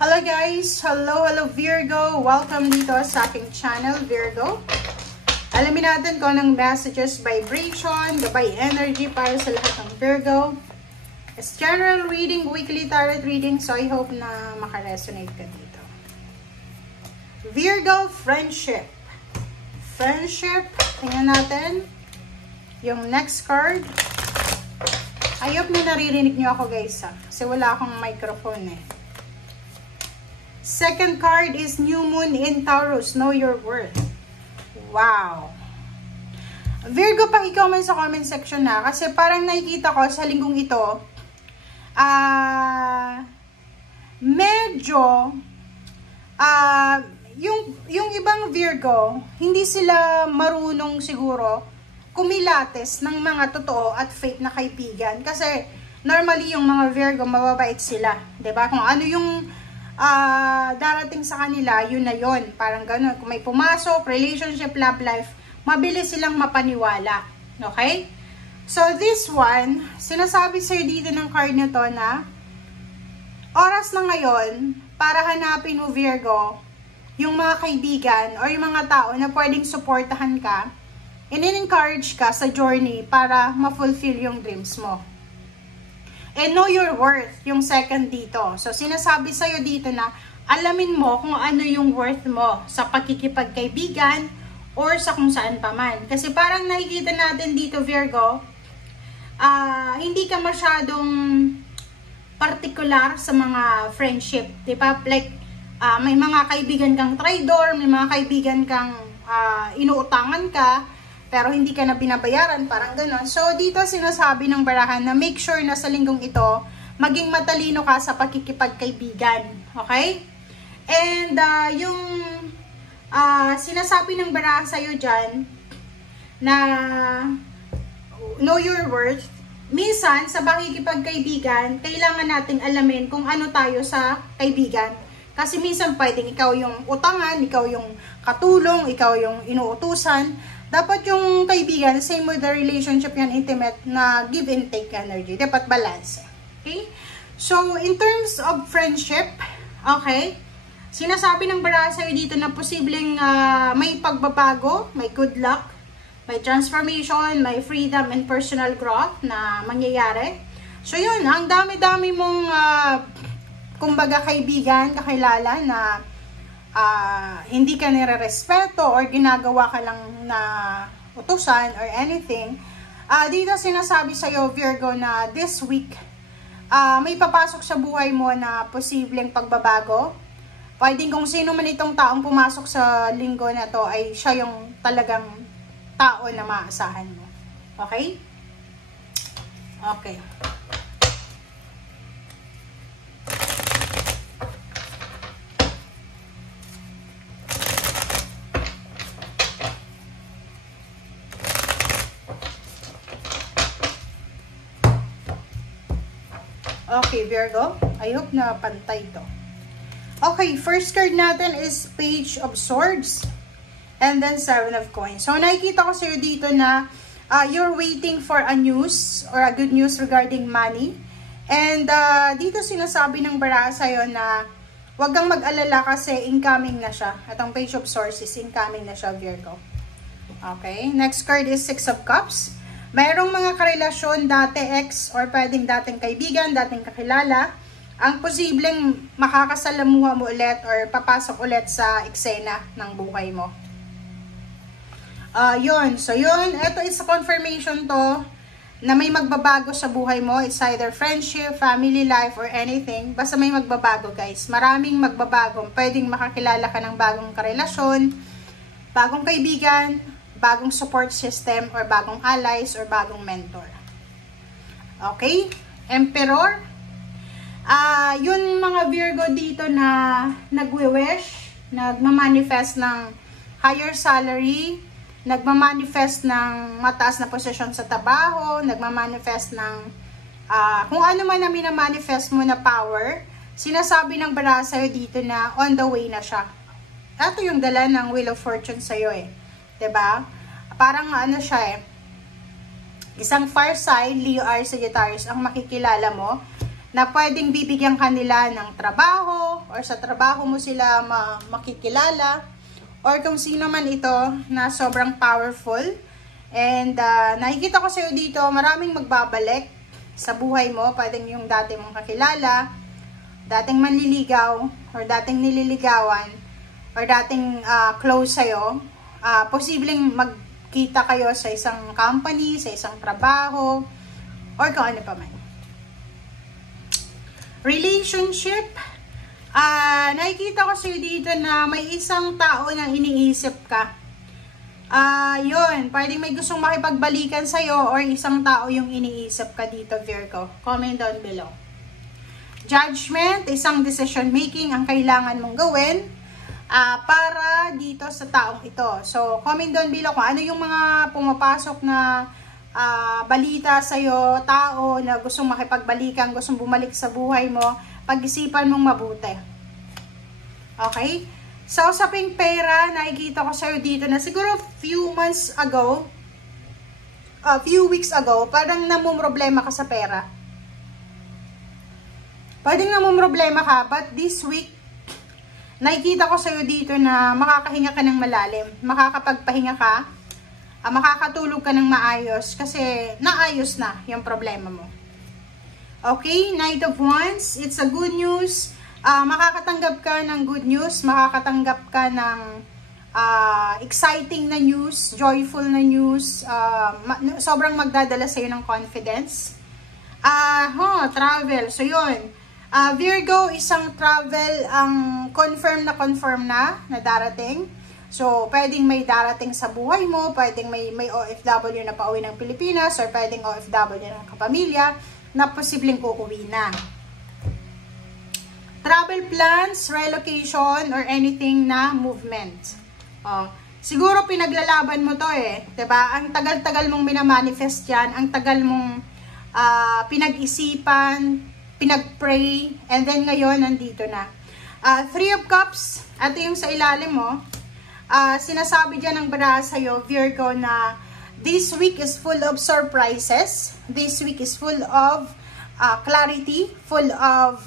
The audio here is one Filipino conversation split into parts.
Hello guys! Hello Virgo! Welcome dito sa aking channel, Virgo. Alamin natin kung anong messages, vibration, gabay energy para sa lahat ng Virgo. It's general reading, weekly tarot reading, so I hope na makaresonate ka dito. Virgo, friendship. Friendship, tingnan natin yung next card. I hope na naririnig nyo ako guys kasi wala akong microphone eh. Second card is New Moon in Taurus. Know your worth. Wow. Virgo, paki-comment sa comment section na. Kasi parang nakikita ko sa linggong ito, medyo, yung ibang Virgo, hindi sila marunong siguro kumilates ng mga totoo at fake na kaibigan. Kasi normally yung mga Virgo, mababait sila. 'Di ba? Kung ano yung darating sa kanila, yun na yun. Parang ganun. Kung may pumasok, relationship, love life, mabilis silang mapaniwala. Okay? So, this one, sinasabi sa'yo dito ng card na to na oras na ngayon para hanapin mo, Virgo, yung mga kaibigan or yung mga tao na pwedeng supportahan ka, in-encourage ka sa journey para ma-fulfill yung dreams mo. And know your worth, yung second dito. So, sinasabi sa'yo dito na alamin mo kung ano yung worth mo sa pagkikipagkaibigan or sa kung saan pa man. Kasi parang nakikita natin dito, Virgo, hindi ka masyadong particular sa mga friendship. Diba? Like, may mga kaibigan kang traidor, may mga kaibigan kang inuutangan ka, pero hindi ka na binabayaran, parang gano'n. So, dito sinasabi ng barahan na make sure na sa linggong ito, maging matalino ka sa pakikipagkaibigan. Okay? And, yung sinasabi ng barahan sa'yo dyan, na know your worth, minsan, sa pakikipagkaibigan, kailangan nating alamin kung ano tayo sa kaibigan. Kasi minsan, pwedeng ikaw yung utangan, ikaw yung katulong, ikaw yung inuutusan. Dapat yung kaibigan, same with the relationship yan, intimate, na give and take energy. Dapat balance. Okay? So, in terms of friendship, okay, sinasabi ng baraha sa'yo dito na posibleng may pagbabago, may good luck, may transformation, may freedom and personal growth na mangyayari. So, yun, ang dami-dami mong, kumbaga, kaibigan, kakilala na hindi ka nire-respeto or ginagawa ka lang na utusan or anything. Dito sinasabi sa'yo, Virgo, na this week, may papasok sa buhay mo na posibleng pagbabago. Pwedeng kung sino man itong taong pumasok sa linggo na to ay siya yung talagang tao na maasahan mo. Okay? Okay. Okay, Virgo. I hope na pantay to. Okay, first card natin is Page of Swords. And then Seven of Coins. So, nakikita ko sa'yo dito na you're waiting for a news or a good news regarding money. And dito sinasabi ng baraha sa'yo na huwag kang mag-alala kasi incoming na siya. Itong Page of Swords is incoming na siya, Virgo. Okay, next card is Six of Cups. Mayroong mga karelasyon, dati ex, or pwedeng dating kaibigan, dating kakilala, ang posibleng makakasalamuha mo ulit or papasok ulit sa eksena ng buhay mo. Yun. So, yun. Ito is a confirmation to na may magbabago sa buhay mo. It's either friendship, family life, or anything. Basta may magbabago, guys. Maraming magbabago. Pwedeng makakilala ka ng bagong karelasyon, bagong kaibigan, bagong support system, or bagong allies, or bagong mentor. Okay? Emperor. Yun mga Virgo dito na nagwi-wish, nagmamanifest ng higher salary, nagmamanifest ng mataas na posisyon sa trabaho, nagmamanifest ng kung ano man na minamanifest mo na power, sinasabi ng baraha sa'yo dito na on the way na siya. Ito yung dala ng Wheel of Fortune sa'yo eh. 'Di ba? Parang ano siya eh. Isang fire sign, Leo, Aries, Sagittarius ang makikilala mo. na pwedeng bibigyan kanila ng trabaho or sa trabaho mo sila makikilala or kung sino man ito na sobrang powerful. And nakikita ko sa'yo dito, maraming magbabalik sa buhay mo. Pwedeng yung dati mong kakilala, dating manliligaw or dating nililigawan or dating close sa'yo. Posibleng magkita kayo sa isang company, sa isang trabaho or kung ano pa man. Relationship, nakikita ko sa'yo dito na may isang tao na iniisip ka. Yun, pwedeng may gustong makipagbalikan sa'yo or isang tao yung iniisip ka dito, Virgo. Comment down below. Judgment, isang decision making ang kailangan mong gawin para dito sa taong ito. So, comment down below kung ano yung mga pumapasok na balita sa'yo, tao na gustong makipagbalikan, gustong bumalik sa buhay mo, pag-isipan mong mabuti. Okay? Sa usaping pera, nakikita ko sa'yo dito na siguro few weeks ago, parang namumroblema ka sa pera. Pwedeng namumroblema ka, but this week, nakikita ko sa'yo dito na makakahinga ka ng malalim, makakapagpahinga ka, makakatulog ka ng maayos kasi naayos na yung problema mo. Okay, Knight of Wands, it's a good news. Makakatanggap ka ng good news, makakatanggap ka ng exciting na news, joyful na news, sobrang magdadala sa'yo ng confidence. Travel, so yun. Virgo, isang travel ang confirm na darating. So, pwedeng may darating sa buhay mo, pwedeng may OFW na pauwi ng Pilipinas, or pwedeng OFW ng kapamilya na posibleng uuwi na. Travel plans, relocation, or anything na movement. Siguro pinaglalaban mo to diba? Ang tagal-tagal mong minamanifest yan, ang tagal mong pinag-isipan, pinag-pray, and then ngayon, nandito na. Three of Cups, ito yung sa ilalim mo. Sinasabi dyan ng baraha sa'yo, Virgo, na this week is full of surprises. This week is full of clarity, full of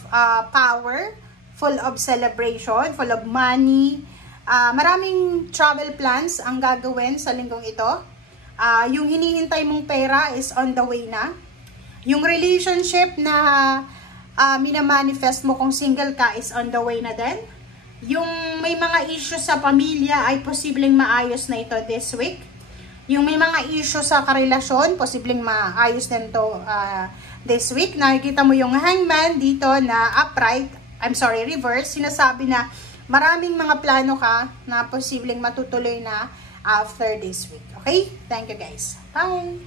power, full of celebration, full of money. Maraming travel plans ang gagawin sa linggong ito. Yung hinihintay mong pera is on the way na. Yung relationship na minamanifest mo kung single ka is on the way na din. Yung may mga issues sa pamilya ay posibleng maayos na ito this week. Yung may mga issues sa karelasyon, posibleng maayos din to this week. Nakikita mo yung Hangman dito na reverse. Sinasabi na maraming mga plano ka na posibleng matutuloy na after this week. Okay? Thank you guys. Bye!